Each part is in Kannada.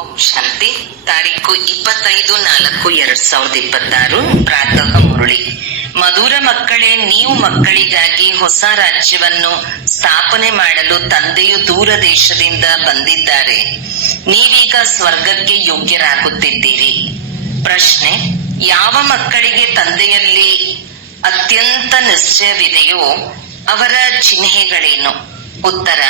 ಓಂ ಶಾಂತಿ. ತಾರೀಕು 25/4/2026 ಪ್ರಾತಃ ಮುರಳಿ. ಮಧುರ ಮಕ್ಕಳೇ, ನೀವು ಮಕ್ಕಳಿಗಾಗಿ ಹೊಸ ರಾಜ್ಯವನ್ನು ಸ್ಥಾಪನೆ ಮಾಡಲು ತಂದೆಯು ದೂರ ದೇಶದಿಂದ ಬಂದಿದ್ದಾರೆ. ನೀವೀಗ ಸ್ವರ್ಗಕ್ಕೆ ಯೋಗ್ಯರಾಗುತ್ತಿದ್ದೀರಿ. ಪ್ರಶ್ನೆ: ಯಾವ ಮಕ್ಕಳಿಗೆ ತಂದೆಯಲ್ಲಿ ಅತ್ಯಂತ ನಿಶ್ಚಯವಿದೆಯೋ ಅವರ ಚಿಹ್ನೆಗಳೇನು? ಉತ್ತರ: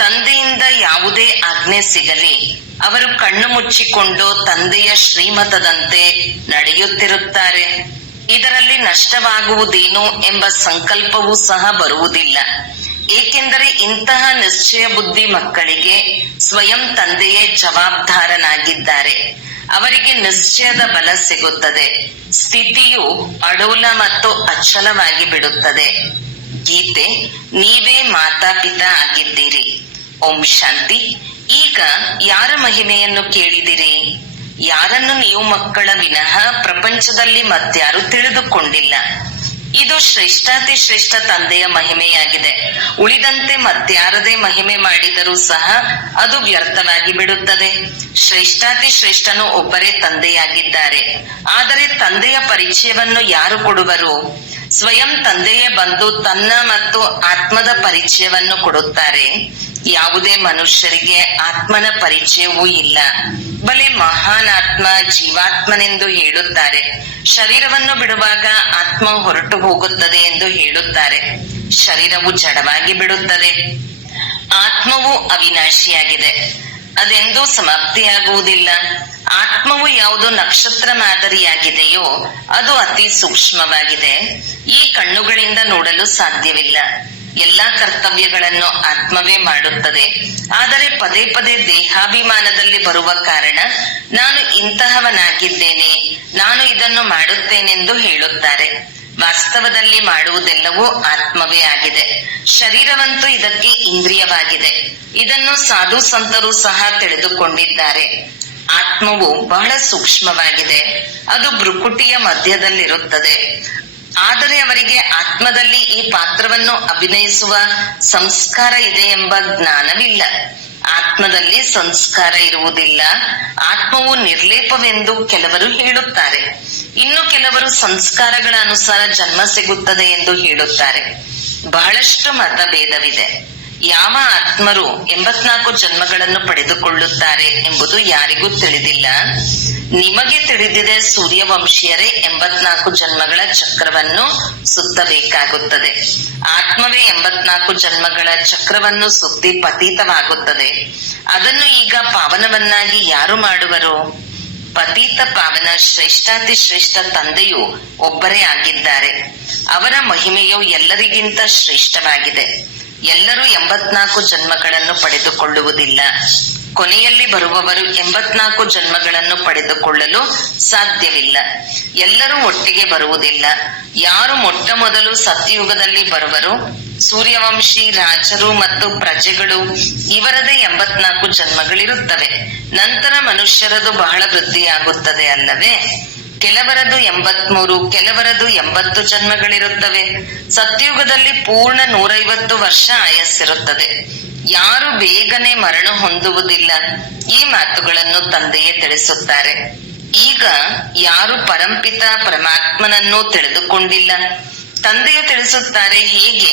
ತಂದೆಯಿಂದ ಯಾವುದೇ ಆಜ್ಞೆ ಸಿಗಲಿ, ಅವರು ಕಣ್ಣು ಮುಚ್ಚಿಕೊಂಡು ತಂದೆಯ ಶ್ರೀಮತದಂತೆ ನಡೆಯುತ್ತಿರುತ್ತಾರೆ. ಇದರಲ್ಲಿ ನಷ್ಟವಾಗುವುದೇನು ಎಂಬ ಸಂಕಲ್ಪವೂ ಸಹ ಬರುವುದಿಲ್ಲ. ಏಕೆಂದರೆ ಇಂತಹ ನಿಶ್ಚಯ ಬುದ್ಧಿ ಮಕ್ಕಳಿಗೆ ಸ್ವಯಂ ತಂದೆಯೇ ಜವಾಬ್ದಾರನಾಗಿದ್ದಾರೆ. ಅವರಿಗೆ ನಿಶ್ಚಯದ ಬಲ ಸಿಗುತ್ತದೆ. ಸ್ಥಿತಿಯು ಅಡೋಲ ಮತ್ತು ಅಚಲವಾಗಿ ಬಿಡುತ್ತದೆ. ಗೀತೆ: ನೀವೇ ಮಾತಾಪಿತಾ ಆಗಿದ್ದೀರಿ. ಓಂ ಶಾಂತಿ. ಈಗ ಯಾರ ಮಹಿಮೆಯನ್ನು ಕೇಳಿದಿರಿ? ಯಾರನ್ನು ನೀವು ಮಕ್ಕಳ ವಿನಃ ಪ್ರಪಂಚದಲ್ಲಿ ಮತ್ಯಾರು ತಿಳಿದುಕೊಂಡಿಲ್ಲ. ಇದು ಶ್ರೇಷ್ಠಾತಿ ಶ್ರೇಷ್ಠ ತಂದೆಯ ಮಹಿಮೆಯಾಗಿದೆ. ಉಳಿದಂತೆ ಮತ್ಯಾರದೇ ಮಹಿಮೆ ಮಾಡಿದರೂ ಸಹ ಅದು ವ್ಯರ್ಥವಾಗಿ ಬಿಡುತ್ತದೆ. ಶ್ರೇಷ್ಠಾತಿ ಶ್ರೇಷ್ಠನು ಒಬ್ಬರೇ ತಂದೆಯಾಗಿದ್ದಾರೆ. ಆದರೆ ತಂದೆಯ ಪರಿಚಯವನ್ನು ಯಾರು ಕೊಡುವರು? ಸ್ವಯಂ ತಂದೆಯೇ ಬಂದು ತನ್ನ ಮತ್ತು ಆತ್ಮದ ಪರಿಚಯವನ್ನು ಕೊಡುತ್ತಾರೆ. ಯಾವುದೇ ಮನುಷ್ಯರಿಗೆ ಆತ್ಮನ ಪರಿಚಯವೂ ಇಲ್ಲ. ಬಲೆ ಮಹಾನ್ ಆತ್ಮ ಜೀವಾತ್ಮನೆಂದು ಹೇಳುತ್ತಾರೆ. ಶರೀರವನ್ನು ಬಿಡುವಾಗ ಆತ್ಮ ಹೊರಟು ಹೋಗುತ್ತದೆ ಎಂದು ಹೇಳುತ್ತಾರೆ. ಶರೀರವು ಜಡವಾಗಿ ಬಿಡುತ್ತದೆ. ಆತ್ಮವು ಅವಿನಾಶಿಯಾಗಿದೆ, ಅದೆಂದೂ ಸಮಾಪ್ತಿಯಾಗುವುದಿಲ್ಲ. ಆತ್ಮವು ಯಾವುದು ನಕ್ಷತ್ರ ಮಾದರಿಯಾಗಿದೆಯೋ ಅದು ಅತಿ ಸೂಕ್ಷ್ಮವಾಗಿದೆ. ಈ ಕಣ್ಣುಗಳಿಂದ ನೋಡಲು ಸಾಧ್ಯವಿಲ್ಲ. ಎಲ್ಲಾ ಕರ್ತವ್ಯಗಳನ್ನು ಆತ್ಮವೇ ಮಾಡುತ್ತದೆ. ಆದರೆ ಪದೇ ಪದೇ ದೇಹಾಭಿಮಾನದಲ್ಲಿ ಬರುವ ಕಾರಣ ನಾನು ಇಂತಹವನಾಗಿದ್ದೇನೆ, ನಾನು ಇದನ್ನು ಮಾಡುತ್ತೇನೆಂದು ಹೇಳುತ್ತಾರೆ. ವಾಸ್ತವದಲ್ಲಿ ಮಾಡುವುದೆಲ್ಲವೂ ಆತ್ಮವೇ ಆಗಿದೆ. ಶರೀರವಂತೂ ಇದಕ್ಕೆ ಇಂದ್ರಿಯವಾಗಿದೆ. ಇದನ್ನು ಸಾಧು ಸಂತರು ಸಹ ತಿಳಿದುಕೊಂಡಿದ್ದಾರೆ. ಆತ್ಮವು ಬಹಳ ಸೂಕ್ಷ್ಮವಾಗಿದೆ. ಅದು ಭ್ರುಕುಟಿಯ ಮಧ್ಯದಲ್ಲಿರುತ್ತದೆ. ಆದರೆ ಅವರಿಗೆ ಆತ್ಮದಲ್ಲಿ ಈ ಪಾತ್ರವನ್ನು ಅಭಿನಯಿಸುವ ಸಂಸ್ಕಾರ ಇದೆ ಎಂಬ ಜ್ಞಾನವಿಲ್ಲ. ಆತ್ಮದಲ್ಲಿ ಸಂಸ್ಕಾರ ಇರುವುದಿಲ್ಲ. ಆತ್ಮವು ನಿರ್ಲೇಪವೆಂದು ಕೆಲವರು ಹೇಳುತ್ತಾರೆ. ಇನ್ನು ಕೆಲವರು ಸಂಸ್ಕಾರಗಳ ಅನುಸಾರ ಜನ್ಮ ಸಿಗುತ್ತದೆ ಎಂದು ಹೇಳುತ್ತಾರೆ. ಬಹಳಷ್ಟು ಮತಭೇದವಿದೆ. ಯಾವ ಆತ್ಮರು 84 ಜನ್ಮಗಳನ್ನು ಪಡೆದುಕೊಳ್ಳುತ್ತಾರೆ ಎಂಬುದು ಯಾರಿಗೂ ತಿಳಿದಿಲ್ಲ. ನಿಮಗೆ ತಿಳಿದಿದೆ, ಸೂರ್ಯವಂಶೀಯರೇ 84 ಜನ್ಮಗಳ ಚಕ್ರವನ್ನು ಸುತ್ತಬೇಕಾಗುತ್ತದೆ. ಆತ್ಮವೇ 84 ಜನ್ಮಗಳ ಚಕ್ರವನ್ನು ಸುತ್ತಿ ಪತೀತವಾಗುತ್ತದೆ. ಅದನ್ನು ಈಗ ಪಾವನವನ್ನಾಗಿ ಯಾರು ಮಾಡುವರು? ಪತೀತ ಪಾವನ ಶ್ರೇಷ್ಠಾತಿ ಶ್ರೇಷ್ಠ ತಂದೆಯು ಒಬ್ಬರೇ ಆಗಿದ್ದಾರೆ. ಅವರ ಮಹಿಮೆಯು ಎಲ್ಲರಿಗಿಂತ ಶ್ರೇಷ್ಠವಾಗಿದೆ. ಎಲ್ಲರೂ 84 ಜನ್ಮಗಳನ್ನು ಪಡೆದುಕೊಳ್ಳುವುದಿಲ್ಲ. ಕೊನೆಯಲ್ಲಿ ಬರುವವರು 84 ಜನ್ಮಗಳನ್ನು ಪಡೆದುಕೊಳ್ಳಲು ಸಾಧ್ಯವಿಲ್ಲ. ಎಲ್ಲರೂ ಒಟ್ಟಿಗೆ ಬರುವುದಿಲ್ಲ. ಯಾರು ಮೊಟ್ಟ ಮೊದಲು ಸತ್ಯಯುಗದಲ್ಲಿ ಬರುವರು, ಸೂರ್ಯವಂಶಿ ರಾಜರು ಮತ್ತು ಪ್ರಜೆಗಳು, ಇವರದೇ 84 ಜನ್ಮಗಳಿರುತ್ತವೆ. ನಂತರ ಮನುಷ್ಯರದು ಬಹಳ ವೃದ್ಧಿಯಾಗುತ್ತದೆ ಅಲ್ಲವೇ? ಕೆಲವರದು 83, ಕೆಲವರದು 80 ಜನ್ಮಗಳಿರುತ್ತವೆ. ಸತ್ಯುಗದಲ್ಲಿ ಪೂರ್ಣ 150 ವರ್ಷ ಆಯಸ್ಸಿರುತ್ತದೆ. ಯಾರು ಬೇಗನೆ ಮರಣ ಹೊಂದುವುದಿಲ್ಲ. ಈ ಮಾತುಗಳನ್ನು ತಂದೆಯೇ ತಿಳಿಸುತ್ತಾರೆ. ಈಗ ಯಾರು ಪರಂಪಿತ ಪರಮಾತ್ಮನನ್ನು ತಿಳಿದುಕೊಂಡಿಲ್ಲ. ತಂದೆಯು ತಿಳಿಸುತ್ತಾರೆ, ಹೇಗೆ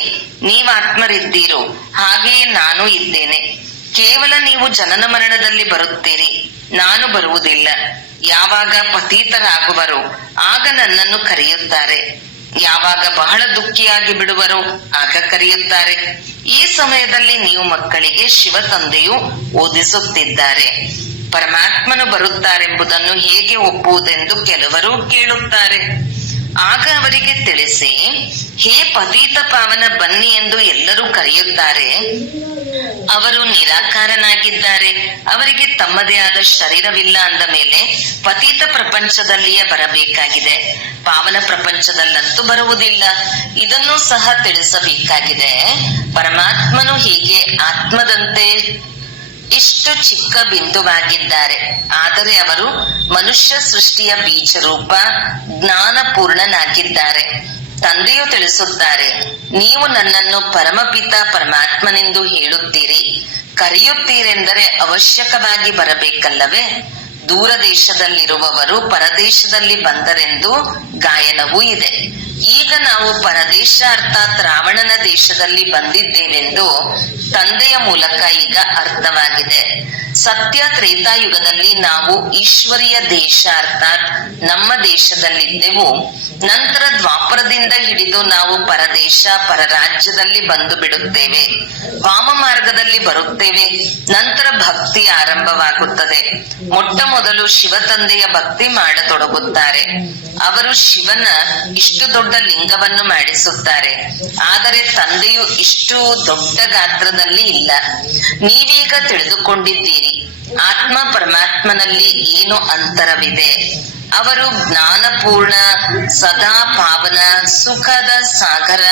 ನೀವಾತ್ಮರಿದ್ದೀರೋ ಹಾಗೆಯೇ ನಾನು ಇದ್ದೇನೆ. ಕೇವಲ ನೀವು ಜನನ ಮರಣದಲ್ಲಿ ಬರುತ್ತೀರಿ, ನಾನು ಬರುವುದಿಲ್ಲ. ಯಾವಾಗ ಪತೀತರಾಗುವರೋ ಆಗ ನನ್ನನ್ನು ಕರೆಯುತ್ತಾರೆ. ಯಾವಾಗ ಬಹಳ ದುಃಖಿಯಾಗಿ ಬಿಡುವರೋ ಆಗ ಕರೆಯುತ್ತಾರೆ. ಈ ಸಮಯದಲ್ಲಿ ನೀವು ಮಕ್ಕಳಿಗೆ ಶಿವ ತಂದೆಯು ಓದಿಸುತ್ತಿದ್ದಾರೆ. ಪರಮಾತ್ಮನು ಬರುತ್ತಾರೆಂಬುದನ್ನು ಹೇಗೆ ಒಪ್ಪುವುದೆಂದು ಕೆಲವರು ಕೇಳುತ್ತಾರೆ. ಆಗ ಅವರಿಗೆ ತಿಳಿಸಿ, ಹೇ ಪತೀತ ಪಾವನ ಬನ್ನಿ ಎಂದು ಎಲ್ಲರೂ ಕರೆಯುತ್ತಾರೆ. ಅವರು ನಿರಾಕಾರನಾಗಿದ್ದಾರೆ. ಅವರಿಗೆ ತಮ್ಮದೇ ಆದ ಶರೀರವಿಲ್ಲ ಅಂದ ಮೇಲೆ ಪತೀತ ಪ್ರಪಂಚದಲ್ಲಿಯೇ ಬರಬೇಕಾಗಿದೆ. ಪಾವನ ಪ್ರಪಂಚದಲ್ಲಂತೂ ಬರುವುದಿಲ್ಲ. ಇದನ್ನು ಸಹ ತಿಳಿಸಬೇಕಾಗಿದೆ. ಪರಮಾತ್ಮನು ಹೀಗೆ ಆತ್ಮದಂತೆ ಇಷ್ಟು ಚಿಕ್ಕ ಬಿಂದುವಾಗಿದ್ದಾರೆ. ಆದರೆ ಅವರು ಮನುಷ್ಯ ಸೃಷ್ಟಿಯ ಬೀಜರೂಪ ಜ್ಞಾನಪೂರ್ಣನಾಗಿದ್ದಾರೆ. ತಂದೆಯು ತಿಳಿಸುತ್ತಾರೆ, ನೀವು ನನ್ನನ್ನು ಪರಮಪಿತ ಪರಮಾತ್ಮನೆಂದು ಹೇಳುತ್ತೀರಿ, ಕರೆಯುತ್ತೀರೆಂದರೆ ಅವಶ್ಯಕವಾಗಿ ಬರಬೇಕಲ್ಲವೇ? ದೂರ ದೇಶದಲ್ಲಿರುವವರು ಪರದೇಶದಲ್ಲಿ ಬಂದರೆಂದು ಗಾಯನವೂ ಇದೆ. ಈಗ ನಾವು ಪರದೇಶ ಅರ್ಥಾತ್ ರಾವಣನ ದೇಶದಲ್ಲಿ ಬಂದಿದ್ದೇವೆಂದು ತಂದೆಯ ಮೂಲಕ ಈಗ ಅರ್ಥವಾಗಿದೆ. ಸತ್ಯ ತ್ರೇತಾಯುಗದಲ್ಲಿ ನಾವು ಈಶ್ವರೀಯ ದೇಶ ಅರ್ಥಾತ್ ನಮ್ಮ ದೇಶದಲ್ಲಿದ್ದೆವು. ನಂತರ ದ್ವಾಪರದಿಂದ ಹಿಡಿದು ನಾವು ಪರದೇಶ ಪರರಾಜ್ಯದಲ್ಲಿ ಬಂದು ಬಿಡುತ್ತೇವೆ. ವಾಮ ಮಾರ್ಗದಲ್ಲಿ ಬರುತ್ತೇವೆ. ನಂತರ ಭಕ್ತಿ ಆರಂಭವಾಗುತ್ತದೆ. ಮೊಟ್ಟ ಮೊದಲು ಶಿವ ತಂದೆಯ ಭಕ್ತಿ ಮಾಡತೊಡಗುತ್ತಾರೆ. ಅವರು ಶಿವನ ಇಷ್ಟು ದೊಡ್ಡ ಲಿಂಗವನ್ನು ಮಾಡಿಸುತ್ತಾರೆ. ಆದರೆ ತಂದೆಯು ಇಷ್ಟು ದೊಡ್ಡ ಗಾತ್ರದಲ್ಲಿ ಇಲ್ಲ. ನೀವೀಗ ತಿಳಿದುಕೊಂಡಿದ್ದೀರಿ, ಆತ್ಮ ಪರಮಾತ್ಮನಲ್ಲಿ ಏನು ಅಂತರವಿದೆ. ಅವರು ಜ್ಞಾನಪೂರ್ಣ, ಸದಾ ಪಾವನ, ಸುಖದ ಸಾಗರ,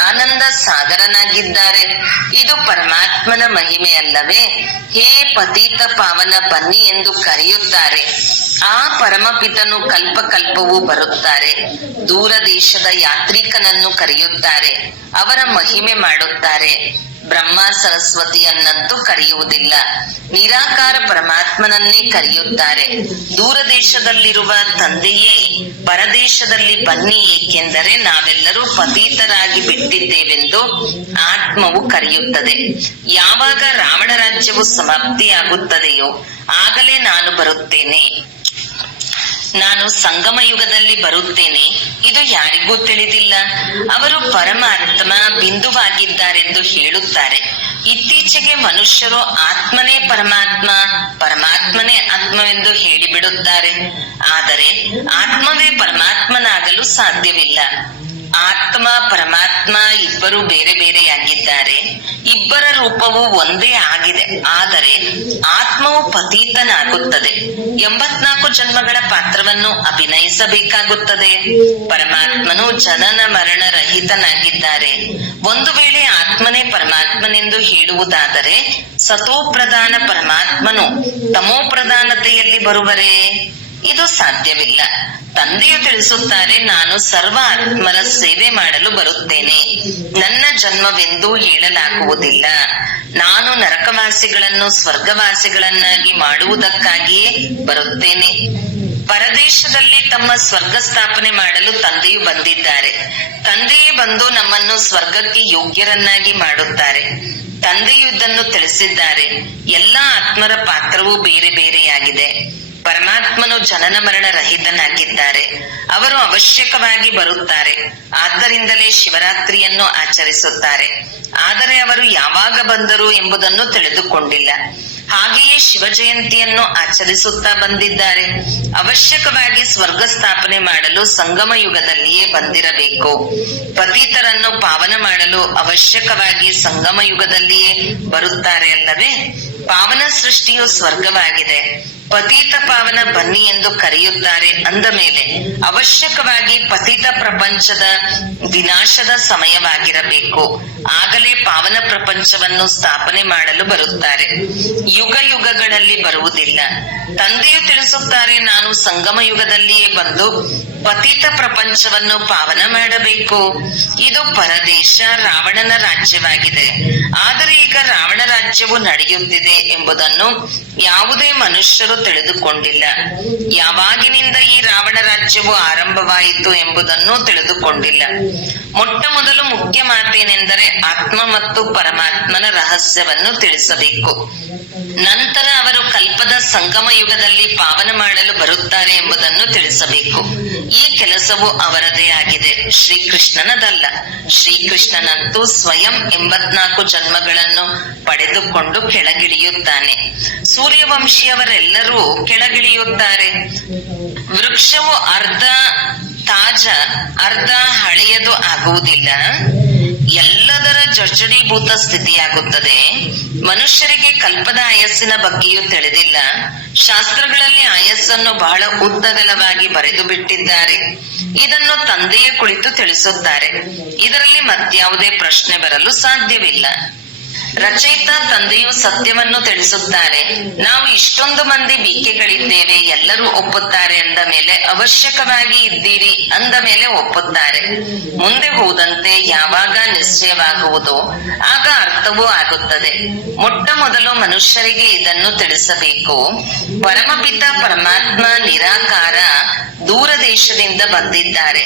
ಆನಂದ ಸಾಗರನಾಗಿದ್ದಾರೆ. ಇದು ಪರಮಾತ್ಮನ ಮಹಿಮೆ ಅಲ್ಲವೇ? ಹೇ ಪತಿತ ಪಾವನ ಬನ್ನಿ ಎಂದು ಕರೆಯುತ್ತಾರೆ. ಆ ಪರಮಪಿತನು ಕಲ್ಪ ಕಲ್ಪವೂ ಬರುತ್ತಾರೆ. ದೂರ ದೇಶದ ಯಾತ್ರಿಕನನ್ನು ಕರೆಯುತ್ತಾರೆ. ಅವರ ಮಹಿಮೆ ಮಾಡುತ್ತಾರೆ. ಬ್ರಹ್ಮ ಸರಸ್ವತಿಯನ್ನಂತೂ ಕರೆಯುವುದಿಲ್ಲ. ನಿರಾಕಾರ ಪರಮಾತ್ಮನನ್ನೇ ಕರೆಯುತ್ತಾರೆ. ದೂರ ದೇಶದಲ್ಲಿರುವ ತಂದೆಯೇ ಪರದೇಶದಲ್ಲಿ ಬನ್ನಿ, ಏಕೆಂದರೆ ನಾವೆಲ್ಲರೂ ಪತೀತರಾಗಿ ಬಿಟ್ಟಿದ್ದೇವೆಂದು ಆತ್ಮವು ಕರೆಯುತ್ತದೆ. ಯಾವಾಗ ರಾವಣ ರಾಜ್ಯವು ಸಮಾಪ್ತಿಯಾಗುತ್ತದೆಯೋ ಆಗಲೇ ನಾನು ಬರುತ್ತೇನೆ. ನಾನು ಸಂಗಮ ಯುಗದಲ್ಲಿ ಬರುತ್ತೇನೆ. ಇದು ಯಾರಿಗೂ ತಿಳಿದಿಲ್ಲ. ಅವರು ಪರಮಾತ್ಮ ಬಿಂದುವಾಗಿದ್ದಾರೆಂದು ಹೇಳುತ್ತಾರೆ. ಇತ್ತೀಚೆಗೆ ಮನುಷ್ಯರು ಆತ್ಮನೇ ಪರಮಾತ್ಮ, ಪರಮಾತ್ಮನೇ ಆತ್ಮವೆಂದು ಹೇಳಿಬಿಡುತ್ತಾರೆ. ಆದರೆ ಆತ್ಮವೇ ಪರಮಾತ್ಮನಾಗಲು ಸಾಧ್ಯವಿಲ್ಲ. ಆತ್ಮ ಪರಮಾತ್ಮ ಇಬ್ಬರು ಬೇರೆ ಬೇರೆಯಾಗಿದ್ದಾರೆ. ಇಬ್ಬರ ರೂಪವು ಒಂದೇ ಆಗಿದೆ. ಆದರೆ ಆತ್ಮವು ಪತೀತನಾಗುತ್ತದೆ. 84 ಜನ್ಮಗಳ ಪಾತ್ರವನ್ನು ಅಭಿನಯಿಸಬೇಕಾಗುತ್ತದೆ. ಪರಮಾತ್ಮನು ಜನನ ಮರಣ ರಹಿತನಾಗಿದ್ದಾರೆ. ಒಂದು ವೇಳೆ ಆತ್ಮನೇ ಪರಮಾತ್ಮನೆಂದು ಹೇಳುವುದಾದರೆ ಸತೋಪ್ರಧಾನ ಪರಮಾತ್ಮನು ತಮೋಪ್ರಧಾನತೆಯಲ್ಲಿ ಬರುವರೇ? ಇದು ಸಾಧ್ಯವಿಲ್ಲ. ತಂದೆಯು ತಿಳಿಸುತ್ತಾರೆ, ನಾನು ಸರ್ವ ಆತ್ಮರ ಸೇವೆ ಮಾಡಲು ಬರುತ್ತೇನೆ. ನನ್ನ ಜನ್ಮವೆಂದೂ ಹೇಳಲಾಗುವುದಿಲ್ಲ. ನಾನು ನರಕವಾಸಿಗಳನ್ನು ಸ್ವರ್ಗವಾಸಿಗಳನ್ನಾಗಿ ಮಾಡುವುದಕ್ಕಾಗಿಯೇ ಬರುತ್ತೇನೆ. ಪರದೇಶದಲ್ಲಿ ತಮ್ಮ ಸ್ವರ್ಗ ಸ್ಥಾಪನೆ ಮಾಡಲು ತಂದೆಯು ಬಂದಿದ್ದಾರೆ. ತಂದೆಯೇ ಬಂದು ನಮ್ಮನ್ನು ಸ್ವರ್ಗಕ್ಕೆ ಯೋಗ್ಯರನ್ನಾಗಿ ಮಾಡುತ್ತಾರೆ. ತಂದೆಯು ಇದನ್ನು ತಿಳಿಸಿದ್ದಾರೆ. ಎಲ್ಲಾ ಆತ್ಮರ ಪಾತ್ರವೂ ಬೇರೆ ಬೇರೆಯಾಗಿದೆ. ಪರಮಾತ್ಮನು ಜನನ ಮರಣ ರಹಿತನಾಗಿದ್ದಾರೆ. ಅವರು ಅವಶ್ಯಕವಾಗಿ ಬರುತ್ತಾರೆ. ಆದ್ದರಿಂದಲೇ ಶಿವರಾತ್ರಿಯನ್ನು ಆಚರಿಸುತ್ತಾರೆ. ಆದರೆ ಅವರು ಯಾವಾಗ ಬಂದರು ಎಂಬುದನ್ನು ತಿಳಿದುಕೊಂಡಿಲ್ಲ. ಹಾಗೆಯೇ ಶಿವ ಜಯಂತಿಯನ್ನು ಆಚರಿಸುತ್ತಾ ಬಂದಿದ್ದಾರೆ. ಅವಶ್ಯಕವಾಗಿ ಸ್ವರ್ಗ ಸ್ಥಾಪನೆ ಮಾಡಲು ಸಂಗಮ ಯುಗದಲ್ಲಿಯೇ ಬಂದಿರಬೇಕು. ಪತೀತರನ್ನು ಪಾವನ ಮಾಡಲು ಅವಶ್ಯಕವಾಗಿ ಸಂಗಮ ಯುಗದಲ್ಲಿಯೇ ಬರುತ್ತಾರೆ ಅಲ್ಲವೇ? ಪಾವನ ಸೃಷ್ಟಿಯು ಸ್ವರ್ಗವಾಗಿದೆ. ಪತೀತ ಪಾವನ ಬನ್ನಿ ಎಂದು ಕರೆಯುತ್ತಾರೆ. ಅಂದ ಮೇಲೆ ಅವಶ್ಯಕವಾಗಿ ಪತಿತ ಪ್ರಪಂಚದ ವಿನಾಶದ ಸಮಯವಾಗಿರಬೇಕು. ಆಗಲೇ ಪಾವನ ಪ್ರಪಂಚವನ್ನು ಸ್ಥಾಪನೆ ಮಾಡಲು ಬರುತ್ತಾರೆ. ಯುಗ ಯುಗಗಳಲ್ಲಿ ಬರುವುದಿಲ್ಲ. ತಂದೆಯು ತಿಳಿಸುತ್ತಾರೆ, ನಾನು ಸಂಗಮ ಯುಗದಲ್ಲಿಯೇ ಬಂದು ಪತಿತ ಪ್ರಪಂಚವನ್ನು ಪಾವನ ಮಾಡಬೇಕು. ಇದು ಪರದೇಶ ರಾವಣನ ರಾಜ್ಯವಾಗಿದೆ. ಆದರೆ ಈಗ ರಾವಣ ರಾಜ್ಯವು ನಡೆಯುತ್ತಿದೆ ಎಂಬುದನ್ನು ಯಾವುದೇ ಮನುಷ್ಯರು ತಿಳಿದುಕೊಂಡಿಲ್ಲ. ಯಾವಾಗಿನಿಂದ ಈ ರಾವಣ ರಾಜ್ಯವು ಆರಂಭವಾಯಿತು ಎಂಬುದನ್ನು ತಿಳಿದುಕೊಂಡಿಲ್ಲ. ಮೊಟ್ಟ ಮೊದಲು ಮುಖ್ಯ ಮಾತೇನೆಂದರೆ ಆತ್ಮ ಮತ್ತು ಪರಮಾತ್ಮನ ರಹಸ್ಯವನ್ನು ತಿಳಿಸಬೇಕು. ನಂತರ ಅವರು ಕಲ್ಪದ ಸಂಗಮ ಯುಗದಲ್ಲಿ ಪಾವನ ಮಾಡಲು ಬರುತ್ತಾರೆ ಎಂಬುದನ್ನು ತಿಳಿಸಬೇಕು. ಈ ಕೆಲಸವು ಅವರದೇ ಆಗಿದೆ, ಶ್ರೀಕೃಷ್ಣನದಲ್ಲ. ಶ್ರೀಕೃಷ್ಣನಂತೂ ಸ್ವಯಂ 84 ಜನ್ಮಗಳನ್ನು ಪಡೆದುಕೊಂಡು ಕೆಳಗಿಳಿಯುತ್ತಾನೆ. ಸೂರ್ಯವಂಶಿಯವರೆಲ್ಲರೂ ಕೆಳಗಿಳಿಯುತ್ತಾರೆ. ವೃಕ್ಷವು ಅರ್ಧ ತಾಜ ಅರ್ಧ ಹಳೆಯದು ಆಗುವುದಿಲ್ಲ. ಎಲ್ಲದರ ಜರ್ಜಡೀಭೂತ ಸ್ಥಿತಿಯಾಗುತ್ತದೆ. ಮನುಷ್ಯರಿಗೆ ಕಲ್ಪದ ಆಯಸ್ಸಿನ ಬಗ್ಗೆಯೂ ತಿಳಿದಿಲ್ಲ. ಶಾಸ್ತ್ರಗಳಲ್ಲಿ ಆಯಸ್ಸನ್ನು ಬಹಳ ಉದ್ದಗಲವಾಗಿ ಬರೆದು ಬಿಟ್ಟಿದ್ದಾರೆ. ಇದನ್ನು ತಂದೆಯ ಕುಳಿತು ತಿಳಿಸುತ್ತಾರೆ. ಇದರಲ್ಲಿ ಮತ್ಯಾವುದೇ ಪ್ರಶ್ನೆ ಬರಲು ಸಾಧ್ಯವಿಲ್ಲ. ರಚಯಿತ ತಂದೆಯು ಸತ್ಯವನ್ನು ತಿಳಿಸುತ್ತಾರೆ. ನಾವು ಇಷ್ಟೊಂದು ಮಂದಿ ಬಿಕೆಗಳಿದ್ದೇವೆ, ಎಲ್ಲರೂ ಒಪ್ಪುತ್ತಾರೆ ಅಂದ ಮೇಲೆ ಅವಶ್ಯಕವಾಗಿ ಇದ್ದೀರಿ ಅಂದ ಮೇಲೆ ಒಪ್ಪುತ್ತಾರೆ. ಮುಂದೆ ಹೋದಂತೆ ಯಾವಾಗ ನಿಶ್ಚಯವಾಗುವುದೋ ಆಗ ಅರ್ಥವೂ ಆಗುತ್ತದೆ. ಮೊಟ್ಟ ಮೊದಲು ಮನುಷ್ಯರಿಗೆ ಇದನ್ನು ತಿಳಿಸಬೇಕು. ಪರಮಪಿತ ಪರಮಾತ್ಮ ನಿರಾಕಾರ ದೂರ ದೇಶದಿಂದ ಬಂದಿದ್ದಾರೆ.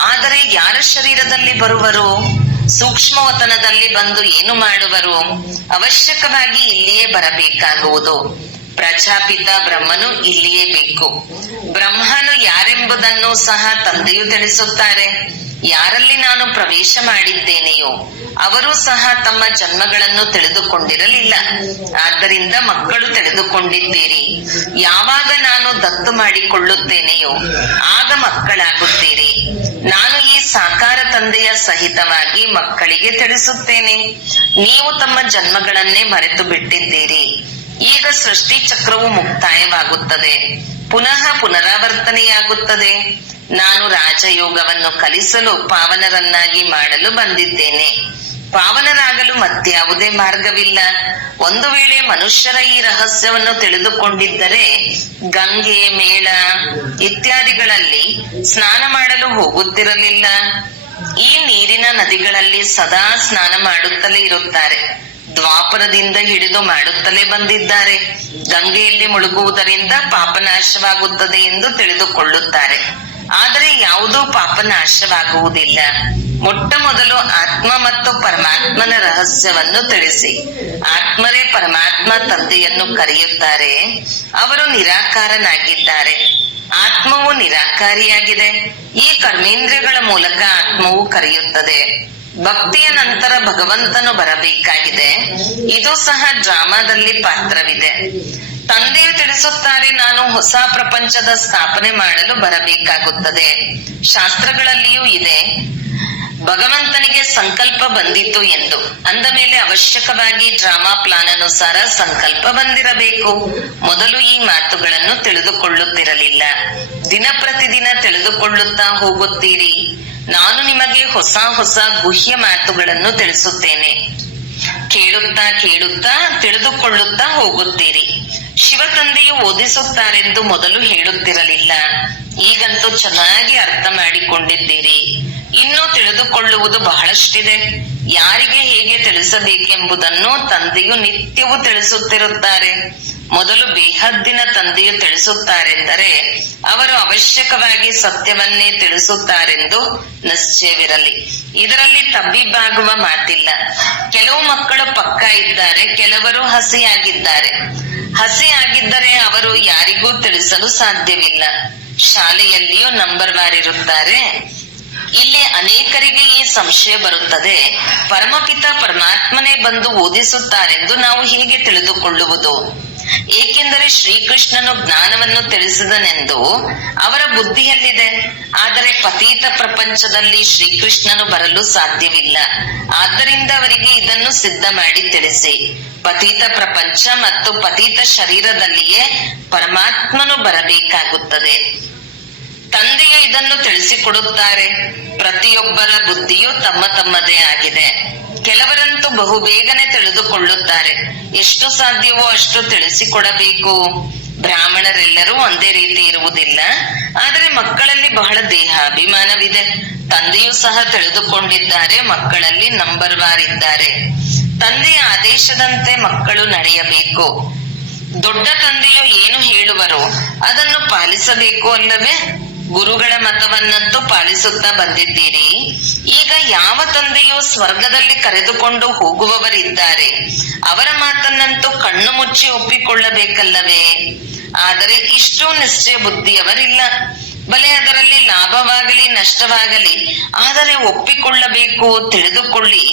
ಆದರೆ ಯಾರ ಶರೀರದಲ್ಲಿ ಬರುವರು? ಸೂಕ್ಷ್ಮವತನದಲ್ಲಿ ಬಂದು ಏನು ಮಾಡುವರು? ಅವಶ್ಯಕವಾಗಿ ಇಲ್ಲಿಯೇ ಬರಬೇಕಾಗುವುದು. ಪ್ರಜಾಪಿತ ಬ್ರಹ್ಮನು ಇಲ್ಲಿಯೇ ಬೇಕು. ಬ್ರಹ್ಮನು ಯಾರೆಂಬುದನ್ನು ಸಹ ತಂದೆಯು ತಿಳಿಸುತ್ತಾರೆ. ಯಾರಲ್ಲಿ ನಾನು ಪ್ರವೇಶ ಮಾಡಿದ್ದೇನೆಯೋ ಅವರು ಸಹ ತಮ್ಮ ಜನ್ಮಗಳನ್ನು ತಿಳಿದುಕೊಂಡಿರಲಿಲ್ಲ. ಆದ್ದರಿಂದ ಮಕ್ಕಳು ತಿಳಿದುಕೊಂಡಿದ್ದೀರಿ. ಯಾವಾಗ ನಾನು ದತ್ತು ಮಾಡಿಕೊಳ್ಳುತ್ತೇನೆಯೋ ಆಗ ಮಕ್ಕಳಾಗುತ್ತೀರಿ. ನಾನು ಈ ಸಾಕಾರ ತಂದೆಯ ಸಹಿತವಾಗಿ ಮಕ್ಕಳಿಗೆ ತಿಳಿಸುತ್ತೇನೆ. ನೀವು ತಮ್ಮ ಜನ್ಮಗಳನ್ನೇ ಮರೆತು ಬಿಟ್ಟಿದ್ದೀರಿ. ಈಗ ಸೃಷ್ಟಿ ಚಕ್ರವು ಮುಕ್ತಾಯವಾಗುತ್ತದೆ, ಪುನಃ ಪುನರಾವರ್ತನೆಯಾಗುತ್ತದೆ. ನಾನು ರಾಜಯೋಗವನ್ನು ಕಲಿಸಲು ಪಾವನರನ್ನಾಗಿ ಮಾಡಲು ಬಂದಿದ್ದೇನೆ. ಪಾವನರಾಗಲು ಮತ್ಯಾವುದೇ ಮಾರ್ಗವಿಲ್ಲ. ಒಂದು ವೇಳೆ ಮನುಷ್ಯರ ಈ ರಹಸ್ಯವನ್ನು ತಿಳಿದುಕೊಂಡಿದ್ದರೆ ಗಂಗೆ, ಮೇಳ ಇತ್ಯಾದಿಗಳಲ್ಲಿ ಸ್ನಾನ ಮಾಡಲು ಹೋಗುತ್ತಿರಲಿಲ್ಲ. ಈ ನೀರಿನ ನದಿಗಳಲ್ಲಿ ಸದಾ ಸ್ನಾನ ಮಾಡುತ್ತಲೇ ಇರುತ್ತಾರೆ. ದ್ವಾಪರದಿಂದ ಹಿಡಿದು ಮಾಡುತ್ತಲೇ ಬಂದಿದ್ದಾರೆ. ಗಂಗೆಯಲ್ಲಿ ಮುಳುಗುವುದರಿಂದ ಪಾಪನಾಶವಾಗುತ್ತದೆ ಎಂದು ತಿಳಿದುಕೊಳ್ಳುತ್ತಾರೆ. ಆದರೆ ಯಾವುದೂ ಪಾಪನಾಶವಾಗುವುದಿಲ್ಲ. ಮೊಟ್ಟ ಮೊದಲು ಆತ್ಮ ಮತ್ತು ಪರಮಾತ್ಮನ ರಹಸ್ಯವನ್ನು ತಿಳಿಸಿ. ಆತ್ಮರೇ ಪರಮಾತ್ಮ ತಂದೆಯನ್ನು ಕರೆಯುತ್ತಾರೆ. ಅವರು ನಿರಾಕಾರನಾಗಿದ್ದಾರೆ. ಆತ್ಮವು ನಿರಾಕಾರಿಯಾಗಿದೆ. ಈ ಕರ್ಮೇಂದ್ರಿಯಗಳ ಮೂಲಕ ಆತ್ಮವು ಕರೆಯುತ್ತದೆ. ಭಕ್ತಿಯ ನಂತರ ಭಗವಂತನು ಬರಬೇಕಾಗಿದೆ. ಇದು ಸಹ ಡ್ರಾಮಾದಲ್ಲಿ ಪಾತ್ರವಿದೆ. ತಂದೆಯು ತಿಳಿಸುತ್ತಾರೆ, ನಾನು ಹೊಸ ಪ್ರಪಂಚದ ಸ್ಥಾಪನೆ ಮಾಡಲು ಬರಬೇಕಾಗುತ್ತದೆ. ಶಾಸ್ತ್ರಗಳಲ್ಲಿಯೂ ಇದೆ, ಭಗವಂತನಿಗೆ ಸಂಕಲ್ಪ ಬಂದಿತು ಎಂದು. ಅಂದ ಮೇಲೆ ಅವಶ್ಯಕವಾಗಿ ಡ್ರಾಮಾ ಪ್ಲಾನ್ ಅನುಸಾರ ಸಂಕಲ್ಪ ಬಂದಿರಬೇಕು. ಮೊದಲು ಈ ಮಾತುಗಳನ್ನು ತಿಳಿದುಕೊಳ್ಳುತ್ತಿರಲಿಲ್ಲ. ದಿನ ಪ್ರತಿದಿನ ತಿಳಿದುಕೊಳ್ಳುತ್ತಾ ಹೋಗುತ್ತೀರಿ. ನಾನು ನಿಮಗೆ ಹೊಸ ಹೊಸ ಗುಹ್ಯ ಮಾತುಗಳನ್ನು ತಿಳಿಸುತ್ತೇನೆ. ಕೇಳುತ್ತಾ ಕೇಳುತ್ತಾ ತಿಳಿದುಕೊಳ್ಳುತ್ತಾ ಹೋಗುತ್ತೀರಿ. ಶಿವ ತಂದೆಯು ಓದಿಸುತ್ತಾರೆಂದು ಮೊದಲು ಹೇಳುತ್ತಿರಲಿಲ್ಲ. ಈಗಂತೂ ಚೆನ್ನಾಗಿ ಅರ್ಥ ಮಾಡಿಕೊಂಡಿದ್ದೀರಿ. ಇನ್ನೂ ತಿಳಿದುಕೊಳ್ಳುವುದು ಬಹಳಷ್ಟಿದೆ. ಯಾರಿಗೆ ಹೇಗೆ ತಿಳಿಸಬೇಕೆಂಬುದನ್ನು ತಂದೆಯು ನಿತ್ಯವೂ ತಿಳಿಸುತ್ತಿರುತ್ತಾರೆ. ಮೊದಲು ಬೇಹದ್ದಿನ ತಂದೆಯು ತಿಳಿಸುತ್ತಾರೆಂದರೆ ಅವರು ಅವಶ್ಯಕವಾಗಿ ಸತ್ಯವನ್ನೇ ತಿಳಿಸುತ್ತಾರೆಂದು ನಿಶ್ಚಯವಿರಲಿ. ಇದರಲ್ಲಿ ತಬ್ಬಿಬ್ಬಾಗುವ ಮಾತಿಲ್ಲ. ಕೆಲವು ಮಕ್ಕಳು ಪಕ್ಕ ಇದ್ದಾರೆ, ಕೆಲವರು ಹಸಿಯಾಗಿದ್ದಾರೆ. ಹಸಿಯಾಗಿದ್ದರೆ ಅವರು ಯಾರಿಗೂ ತಿಳಿಸಲು ಸಾಧ್ಯವಿಲ್ಲ. ಶಾಲೆಯಲ್ಲಿಯೂ ನಂಬರ್ ವಾರ್ ಇರುತ್ತಾರೆ. ಇಲ್ಲಿ ಅನೇಕರಿಗೆ ಈ ಸಂಶಯ ಬರುತ್ತದೆ, ಪರಮಪಿತ ಪರಮಾತ್ಮನೇ ಬಂದು ಓದಿಸುತ್ತಾರೆಂದು ನಾವು ಹೇಗೆ ತಿಳಿದುಕೊಳ್ಳುವುದು? ಏಕೆಂದರೆ ಶ್ರೀಕೃಷ್ಣನು ಜ್ಞಾನವನ್ನು ತಿಳಿಸಿದನೆಂದು ಅವರ ಬುದ್ಧಿಯಲ್ಲಿದೆ. ಆದರೆ ಪತೀತ ಪ್ರಪಂಚದಲ್ಲಿ ಶ್ರೀಕೃಷ್ಣನು ಬರಲು ಸಾಧ್ಯವಿಲ್ಲ. ಆದ್ದರಿಂದ ಅವರಿಗೆ ಇದನ್ನು ಸಿದ್ಧ ಮಾಡಿ ತಿಳಿಸಿ. ಪತೀತ ಪ್ರಪಂಚ ಮತ್ತು ಪತೀತ ಶರೀರದಲ್ಲಿಯೇ ಪರಮಾತ್ಮನು ಬರಬೇಕಾಗುತ್ತದೆ. ತಂದೆಯು ಇದನ್ನು ತಿಳಿಸಿಕೊಡುತ್ತಾರೆ. ಪ್ರತಿಯೊಬ್ಬರ ಬುದ್ಧಿಯು ತಮ್ಮ ತಮ್ಮದೇ ಆಗಿದೆ. ಕೆಲವರಂತೂ ಬಹುಬೇಗನೆ ತಿಳಿದುಕೊಳ್ಳುತ್ತಾರೆ. ಎಷ್ಟು ಸಾಧ್ಯವೋ ಅಷ್ಟು ತಿಳಿಸಿಕೊಡಬೇಕು. ಬ್ರಾಹ್ಮಣರೆಲ್ಲರೂ ಒಂದೇ ರೀತಿ ಇರುವುದಿಲ್ಲ. ಆದರೆ ಮಕ್ಕಳಲ್ಲಿ ಬಹಳ ದೇಹಾಭಿಮಾನವಿದೆ. ತಂದೆಯೂ ಸಹ ತಿಳಿದುಕೊಂಡಿದ್ದಾರೆ. ಮಕ್ಕಳಲ್ಲಿ ನಂಬರ್ ವಾರ್ ಇದ್ದಾರೆ. ತಂದೆಯ ಆದೇಶದಂತೆ ಮಕ್ಕಳು ನಡೆಯಬೇಕು. ದೊಡ್ಡ ತಂದೆಯು ಏನು ಹೇಳುವರೋ ಅದನ್ನು ಪಾಲಿಸಬೇಕು ಅಲ್ಲವೇ? ಗುರುಗಳ ಮತವನ್ನಂತೂ ಪಾಲಿಸುತ್ತಾ ಬಂದಿದ್ದೀರಿ. ಈಗ ಯಾವ ತಂದೆಯು ಸ್ವರ್ಗದಲ್ಲಿ ಕರೆದುಕೊಂಡು ಹೋಗುವವರಿದ್ದಾರೆ, ಅವರ ಮಾತನ್ನಂತೂ ಕಣ್ಣು ಮುಚ್ಚಿ ಒಪ್ಪಿಕೊಳ್ಳಬೇಕಲ್ಲವೇ? ಆದರೆ ಇಷ್ಟು ನಿಶ್ಚಯ ಬುದ್ಧಿಯವರಿಲ್ಲ. ಬಲೆ ಅದರಲ್ಲಿ ಲಾಭವಾಗಲಿ ನಷ್ಟವಾಗಲಿ, ಆದರೆ ಒಪ್ಪಿಕೊಳ್ಳಬೇಕು, ತಿಳಿದುಕೊಳ್ಳಿ.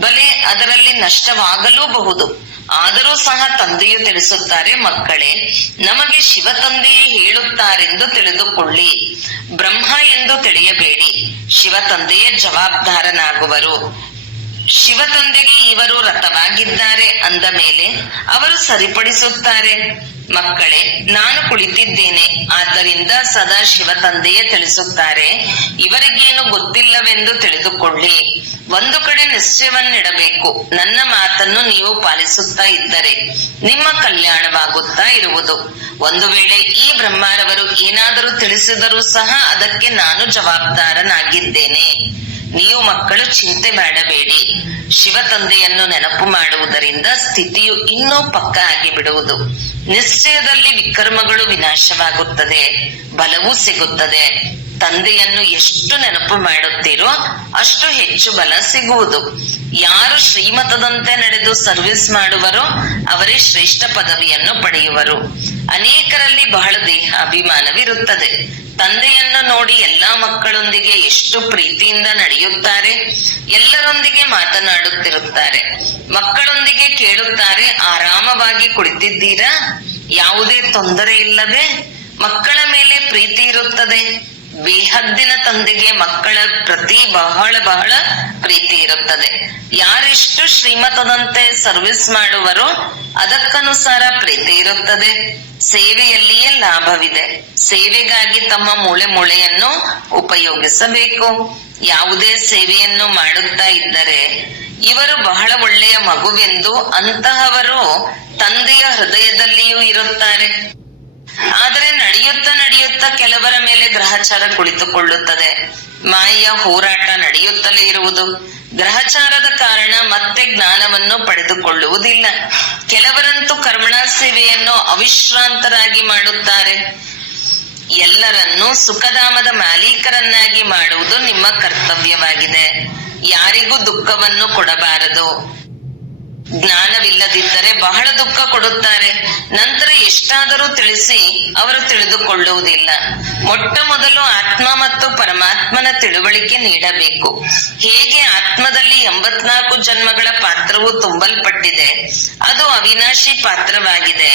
ಬಲೆ ಅದರಲ್ಲಿ ನಷ್ಟವಾಗಲೂಬಹುದು. ಆದರೂ ಸಹ ತಂದೆಯು ತಿಳಿಸುತ್ತಾರೆ, ಮಕ್ಕಳೇ, ನಮಗೆ ಶಿವ ತಂದೆಯೇ ಹೇಳುತ್ತಾರೆಂದು ತಿಳಿದುಕೊಳ್ಳಿ. ಬ್ರಹ್ಮ ಎಂದು ತಿಳಿಯಬೇಡಿ. ಶಿವ ತಂದೆಯೇ ಜವಾಬ್ದಾರನಾಗುವರು. ಶಿವ ತಂದೆಗೆ ಇವರು ರಥವಾಗಿದ್ದಾರೆ ಅಂದ ಮೇಲೆ ಅವರು ಸರಿಪಡಿಸುತ್ತಾರೆ. ಮಕ್ಕಳೇ, ನಾನು ಕುಳಿತಿದ್ದೇನೆ, ಆದ್ದರಿಂದ ಸದಾ ಶಿವ ತಂದೆಯೇ ತಿಳಿಸುತ್ತಾರೆ. ಇವರಿಗೇನು ಗೊತ್ತಿಲ್ಲವೆಂದು ತಿಳಿದುಕೊಳ್ಳಿ. ಒಂದು ಕಡೆ ನಿಶ್ಚಯವನ್ನಿಡಬೇಕು. ನನ್ನ ಮಾತನ್ನು ನೀವು ಪಾಲಿಸುತ್ತಾ ಇದ್ದರೆ ನಿಮ್ಮ ಕಲ್ಯಾಣವಾಗುತ್ತಾ ಇರುವುದು. ಒಂದು ವೇಳೆ ಈ ಬ್ರಹ್ಮರವರು ಏನಾದರೂ ತಿಳಿಸಿದರೂ ಸಹ ಅದಕ್ಕೆ ನಾನು ಜವಾಬ್ದಾರನಾಗಿದ್ದೇನೆ. ನೀವು ಮಕ್ಕಳು ಚಿಂತೆ ಮಾಡಬೇಡಿ. ಶಿವ ತಂದೆಯನ್ನು ನೆನಪು ಮಾಡುವುದರಿಂದ ಸ್ಥಿತಿಯು ಇನ್ನೂ ಪಕ್ಕ ಆಗಿ ಬಿಡುವುದು. ನಿಶ್ಚಯದಲ್ಲಿ ವಿಕರ್ಮಗಳು ವಿನಾಶವಾಗುತ್ತದೆ, ಬಲವೂ ಸಿಗುತ್ತದೆ. ತಂದೆಯನ್ನು ಎಷ್ಟು ನೆನಪು ಮಾಡುತ್ತೀರೋ ಅಷ್ಟು ಹೆಚ್ಚು ಬಲ ಸಿಗುವುದು. ಯಾರು ಶ್ರೀಮತದಂತೆ ನಡೆದು ಸರ್ವಿಸ್ ಮಾಡುವರೋ ಅವರೇ ಶ್ರೇಷ್ಠ ಪದವಿಯನ್ನು ಪಡೆಯುವರು. ಅನೇಕರಲ್ಲಿ ಬಹಳ ದೇಹ ಅಭಿಮಾನವಿರುತ್ತದೆ. ತಂದೆಯನ್ನು ನೋಡಿ ಎಲ್ಲಾ ಮಕ್ಕಳೊಂದಿಗೆ ಎಷ್ಟು ಪ್ರೀತಿಯಿಂದ ನಡೆಯುತ್ತಾರೆ, ಎಲ್ಲರೊಂದಿಗೆ ಮಾತನಾಡುತ್ತಿರುತ್ತಾರೆ. ಮಕ್ಕಳೊಂದಿಗೆ ಕೇಳುತ್ತಾರೆ, ಆರಾಮವಾಗಿ ಕುಳಿತಿದ್ದೀರಾ, ಯಾವುದೇ ತೊಂದರೆ ಇಲ್ಲವೇ? ಮಕ್ಕಳ ಮೇಲೆ ಪ್ರೀತಿ ಇರುತ್ತದೆ. ಬೇಹದ್ದಿನ ತಂದೆಗೆ ಮಕ್ಕಳ ಪ್ರತಿ ಬಹಳ ಬಹಳ ಪ್ರೀತಿ ಇರುತ್ತದೆ. ಯಾರೆಷ್ಟು ಶ್ರೀಮತದಂತೆ ಸರ್ವಿಸ್ ಮಾಡುವರೋ ಅದಕ್ಕನುಸಾರ ಪ್ರೀತಿ ಇರುತ್ತದೆ. ಸೇವೆಯಲ್ಲಿಯೇ ಲಾಭವಿದೆ. ಸೇವೆಗಾಗಿ ತಮ್ಮ ಮೂಳೆಯನ್ನು ಉಪಯೋಗಿಸಬೇಕು. ಯಾವುದೇ ಸೇವೆಯನ್ನು ಮಾಡುತ್ತಾ ಇದ್ದರೆ ಇವರು ಬಹಳ ಒಳ್ಳೆಯ ಮಗುವೆಂದು ಅಂತಹವರು ತಂದೆಯ ಹೃದಯದಲ್ಲಿಯೂ ಇರುತ್ತಾರೆ. ಆದರೆ ನಡೆಯುತ್ತಾ ಕೆಲವರ ಮೇಲೆ ಗ್ರಹಚಾರ ಕುಳಿತುಕೊಳ್ಳುತ್ತದೆ. ಮಾಯೆಯ ಹೋರಾಟ ನಡೆಯುತ್ತಲೇ ಇರುವುದು. ಗ್ರಹಚಾರದ ಕಾರಣ ಮತ್ತೆ ಜ್ಞಾನವನ್ನು ಪಡೆದುಕೊಳ್ಳುವುದಿಲ್ಲ. ಕೆಲವರಂತೂ ಕರ್ಮಣಾ ಸೇವೆಯನ್ನು ಅವಿಶ್ರಾಂತರಾಗಿ ಮಾಡುತ್ತಾರೆ. ಎಲ್ಲರನ್ನೂ ಸುಖಧಾಮದ ಮಾಲೀಕರನ್ನಾಗಿ ಮಾಡುವುದು ನಿಮ್ಮ ಕರ್ತವ್ಯವಾಗಿದೆ. ಯಾರಿಗೂ ದುಃಖವನ್ನು ಕೊಡಬಾರದು. ಜ್ಞಾನವಿಲ್ಲದಿದ್ದರೆ ಬಹಳ ದುಃಖ ಕೊಡುತ್ತಾರೆ. ನಂತರ ಎಷ್ಟಾದರೂ ತಿಳಿಸಿ ಅವರು ತಿಳಿದುಕೊಳ್ಳುವುದಿಲ್ಲ. ಮೊಟ್ಟ ಮೊದಲು ಆತ್ಮ ಮತ್ತು ಪರಮಾತ್ಮನ ತಿಳುವಳಿಕೆ ನೀಡಬೇಕು. ಹೇಗೆ ಆತ್ಮದಲ್ಲಿ 84 ಜನ್ಮಗಳ ಪಾತ್ರವು ತುಂಬಲ್ಪಟ್ಟಿದೆ, ಅದು ಅವಿನಾಶಿ ಪಾತ್ರವಾಗಿದೆ,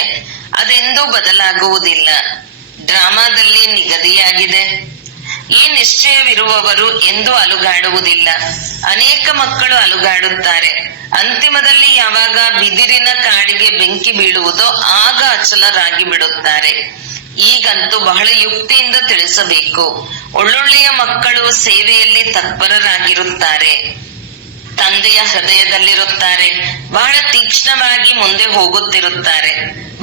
ಅದೆಂದೂ ಬದಲಾಗುವುದಿಲ್ಲ. ಡ್ರಾಮಾದಲ್ಲಿ ನಿಗದಿಯಾಗಿದೆ. ಈ ನಿಶ್ಚಯವಿರುವವರು ಎಂದೂ ಅಲುಗಾಡುವುದಿಲ್ಲ. ಅನೇಕ ಮಕ್ಕಳು ಅಲುಗಾಡುತ್ತಾರೆ. ಅಂತಿಮದಲ್ಲಿ ಯಾವಾಗ ಬಿದಿರಿನ ಕಾಡಿಗೆ ಬೆಂಕಿ ಬೀಳುವುದೋ ಆಗ ಅಚಲರಾಗಿ ಬಿಡುತ್ತಾರೆ. ಈಗಂತೂ ಬಹಳ ಯುಕ್ತಿಯಿಂದ ತಿಳಿಸಬೇಕು. ಒಳ್ಳೊಳ್ಳೆಯ ಮಕ್ಕಳು ಸೇವೆಯಲ್ಲಿ ತತ್ಪರರಾಗಿರುತ್ತಾರೆ. ತಂದೆಯ ಹೃದಯದಲ್ಲಿರುತ್ತಾರೆ. ಬಹಳ ತೀಕ್ಷ್ಣವಾಗಿ ಮುಂದೆ ಹೋಗುತ್ತಿರುತ್ತಾರೆ.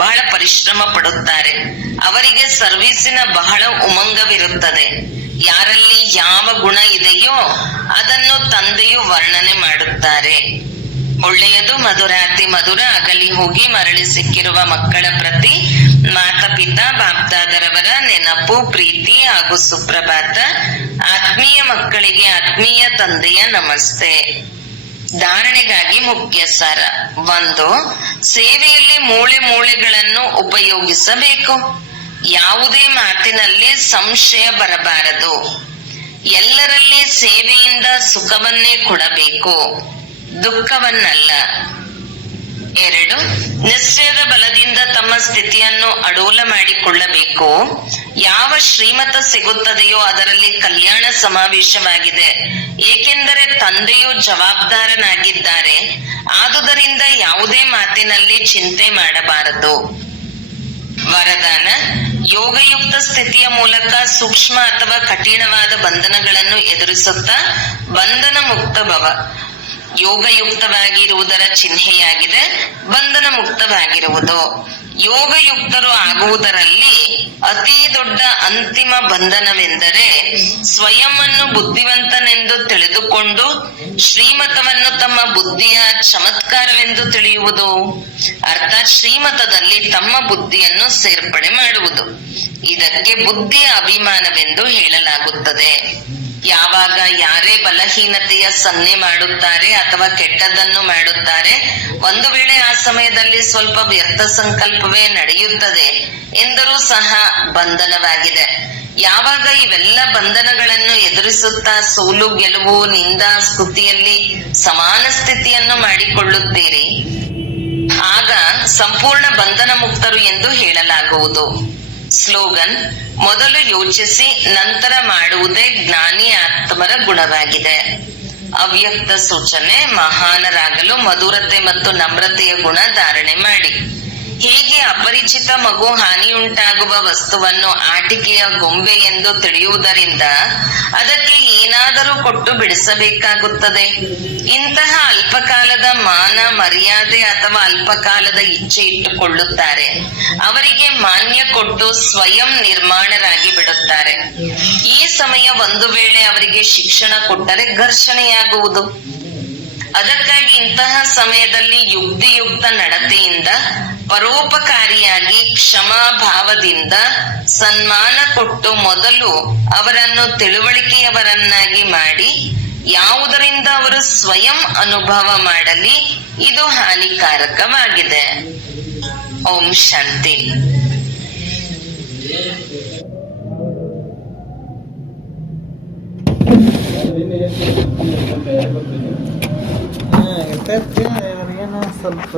ಬಹಳ ಪರಿಶ್ರಮ ಪಡುತ್ತಾರೆ. ಅವರಿಗೆ ಸರ್ವೀಸಿನ ಬಹಳ ಉಮಂಗವಿರುತ್ತದೆ. ಯಾರಲ್ಲಿ ಯಾವ ಗುಣ ಇದೆಯೋ ಅದನ್ನು ತಂದೆಯು ವರ್ಣನೆ ಮಾಡುತ್ತಾರೆ. ಒಳ್ಳೆಯದು ಮಧುರಾತಿ ಮಧುರ ಅಗಲಿ ಹೋಗಿ ಮರಳಿ ಸಿಕ್ಕಿರುವ ಮಕ್ಕಳ ಪ್ರತಿ ಮಾತಾಪಿತಾ ಬಾಪ್ದಾದರವರ ನೆನಪು, ಪ್ರೀತಿ ಹಾಗೂ ಸುಪ್ರಭಾತ. ಆತ್ಮೀಯ ಮಕ್ಕಳಿಗೆ ಆತ್ಮೀಯ ತಂದೆಯ ನಮಸ್ತೆ. ಧಾರಣೆಗಾಗಿ ಮುಖ್ಯ ಸಾರ. 1. ಸೇವೆಯಲ್ಲಿ ಮೂಳೆಗಳನ್ನು ಉಪಯೋಗಿಸಬೇಕು. ಯಾವುದೇ ಮಾತಿನಲ್ಲಿ ಸಂಶಯ ಬರಬಾರದು. ಎಲ್ಲರಲ್ಲಿ ಸೇವೆಯಿಂದ ಸುಖವನ್ನೇ ಕೊಡಬೇಕು, ದುಃಖವನ್ನಲ್ಲ. 2. ನಿಶ್ಚಯದ ಬಲದಿಂದ ತಮ್ಮ ಸ್ಥಿತಿಯನ್ನು ಅಡೋಲ ಮಾಡಿಕೊಳ್ಳಬೇಕು. ಯಾವ ಶ್ರೀಮತ ಸಿಗುತ್ತದೆಯೋ ಅದರಲ್ಲಿ ಕಲ್ಯಾಣ ಸಮಾವೇಶವಾಗಿದೆ. ಏಕೆಂದರೆ ತಂದೆಯು ಜವಾಬ್ದಾರನಾಗಿದ್ದಾರೆ. ಆದುದರಿಂದ ಯಾವುದೇ ಮಾತಿನಲ್ಲಿ ಚಿಂತೆ ಮಾಡಬಾರದು. ವರದಾನ: ಯೋಗಯುಕ್ತ ಸ್ಥಿತಿಯ ಮೂಲಕ ಸೂಕ್ಷ್ಮ ಅಥವಾ ಕಠಿಣವಾದ ಬಂಧನಗಳನ್ನು ಎದುರಿಸುತ್ತಾ ಬಂಧನ ಮುಕ್ತ ಭವ. ಯೋಗಯುಕ್ತವಾಗಿರುವುದರ ಚಿಹ್ನೆಯಾಗಿದೆ ಬಂಧನ ಮುಕ್ತವಾಗಿರುವುದು. ಯೋಗಯುಕ್ತರು ಆಗುವುದರಲ್ಲಿ ಅತಿ ದೊಡ್ಡ ಅಂತಿಮ ಬಂಧನವೆಂದರೆ ಸ್ವಯಂವನ್ನು ಬುದ್ಧಿವಂತನೆಂದು ತಿಳಿದುಕೊಂಡು ಶ್ರೀಮತವನ್ನು ತಮ್ಮ ಬುದ್ಧಿಯ ಚಮತ್ಕಾರವೆಂದು ತಿಳಿಯುವುದು. ಅರ್ಥಾತ್ ಶ್ರೀಮತದಲ್ಲಿ ತಮ್ಮ ಬುದ್ಧಿಯನ್ನು ಸೇರ್ಪಡೆ ಮಾಡುವುದು. ಇದಕ್ಕೆ ಬುದ್ಧಿಯ ಅಭಿಮಾನವೆಂದು ಹೇಳಲಾಗುತ್ತದೆ. ಯಾವಾಗ ಯಾರೇ ಬಲಹೀನತೆಯ ಸನ್ನೆ ಮಾಡುತ್ತಾರೆ ಅಥವಾ ಕೆಟ್ಟದ್ದನ್ನು ಮಾಡುತ್ತಾರೆ, ಒಂದು ವೇಳೆ ಆ ಸಮಯದಲ್ಲಿ ಸ್ವಲ್ಪ ವ್ಯರ್ಥ ಸಂಕಲ್ಪವೇ ನಡೆಯುತ್ತದೆ ಎಂದರೂ ಸಹ ಬಂಧನವಾಗಿದೆ. ಯಾವಾಗ ಇವೆಲ್ಲ ಬಂಧನಗಳನ್ನು ಎದುರಿಸುತ್ತಾ ಸೋಲು ಗೆಲುವು ನಿಂದಾ ಸ್ತುತಿಯಲ್ಲಿ ಸಮಾನ ಸ್ಥಿತಿಯನ್ನು ಮಾಡಿಕೊಳ್ಳುತ್ತೀರಿ, ಆಗ ಸಂಪೂರ್ಣ ಬಂಧನ ಮುಕ್ತರು ಎಂದು ಹೇಳಲಾಗುವುದು. ಸ್ಲೋಗನ್: ಮೊದಲು ಯೋಚಿಸಿ ನಂತರ ಮಾಡುವುದೇ ಜ್ಞಾನಿ ಆತ್ಮರ ಗುಣವಾಗಿದೆ. ಅವ್ಯಕ್ತ ಸೂಚನೆ: ಮಹಾನರಾಗಲು ಮಧುರತೆ ಮತ್ತು ನಮ್ರತೆಯ ಗುಣ ಧಾರಣೆ ಮಾಡಿ. ಹೇಗೆ ಅಪರಿಚಿತ ಮಗು ಹಾನಿಯುಂಟಾಗುವ ವಸ್ತುವನ್ನು ಆಟಿಕೆಯ ಗೊಂಬೆ ಎಂದು ತಿಳಿಯುವುದರಿಂದ ಅದಕ್ಕೆ ಏನಾದರೂ ಕೊಟ್ಟು ಬಿಡಿಸಬೇಕಾಗುತ್ತದೆ. ಇಂತಹ ಅಲ್ಪಕಾಲದ ಮಾನ ಮರ್ಯಾದೆ ಅಥವಾ ಅಲ್ಪಕಾಲದ ಇಚ್ಛೆ ಇಟ್ಟುಕೊಳ್ಳುತ್ತಾರೆ. ಅವರಿಗೆ ಮಾನ್ಯ ಕೊಟ್ಟು ಸ್ವಯಂ ನಿರ್ಮಾಣರಾಗಿ ಬಿಡುತ್ತಾರೆ. ಈ ಸಮಯ ಒಂದು ವೇಳೆ ಅವರಿಗೆ ಶಿಕ್ಷಣ ಕೊಟ್ಟರೆ ಘರ್ಷಣೆಯಾಗುವುದು. ಅದಕ್ಕಾಗಿ ಇಂತಹ ಸಮಯದಲ್ಲಿ ಯುಕ್ತಿಯುಕ್ತ ನಡತೆಯಿಂದ, ಪರೋಪಕಾರಿಯಾಗಿ, ಕ್ಷಮಾಭಾವದಿಂದ ಸನ್ಮಾನ ಕೊಟ್ಟು ಮೊದಲು ಅವರನ್ನು ತಿಳುವಳಿಕೆಯವರನ್ನಾಗಿ ಮಾಡಿ, ಯಾವುದರಿಂದ ಅವರು ಸ್ವಯಂ ಅನುಭವ ಮಾಡಲಿ. ಇದು ಹಾನಿಕಾರಕವಾಗಿದೆ. ಓಂ ಶಾಂತಿ. ಇರ್ತೈತಿ, ಏನೋ ಸ್ವಲ್ಪ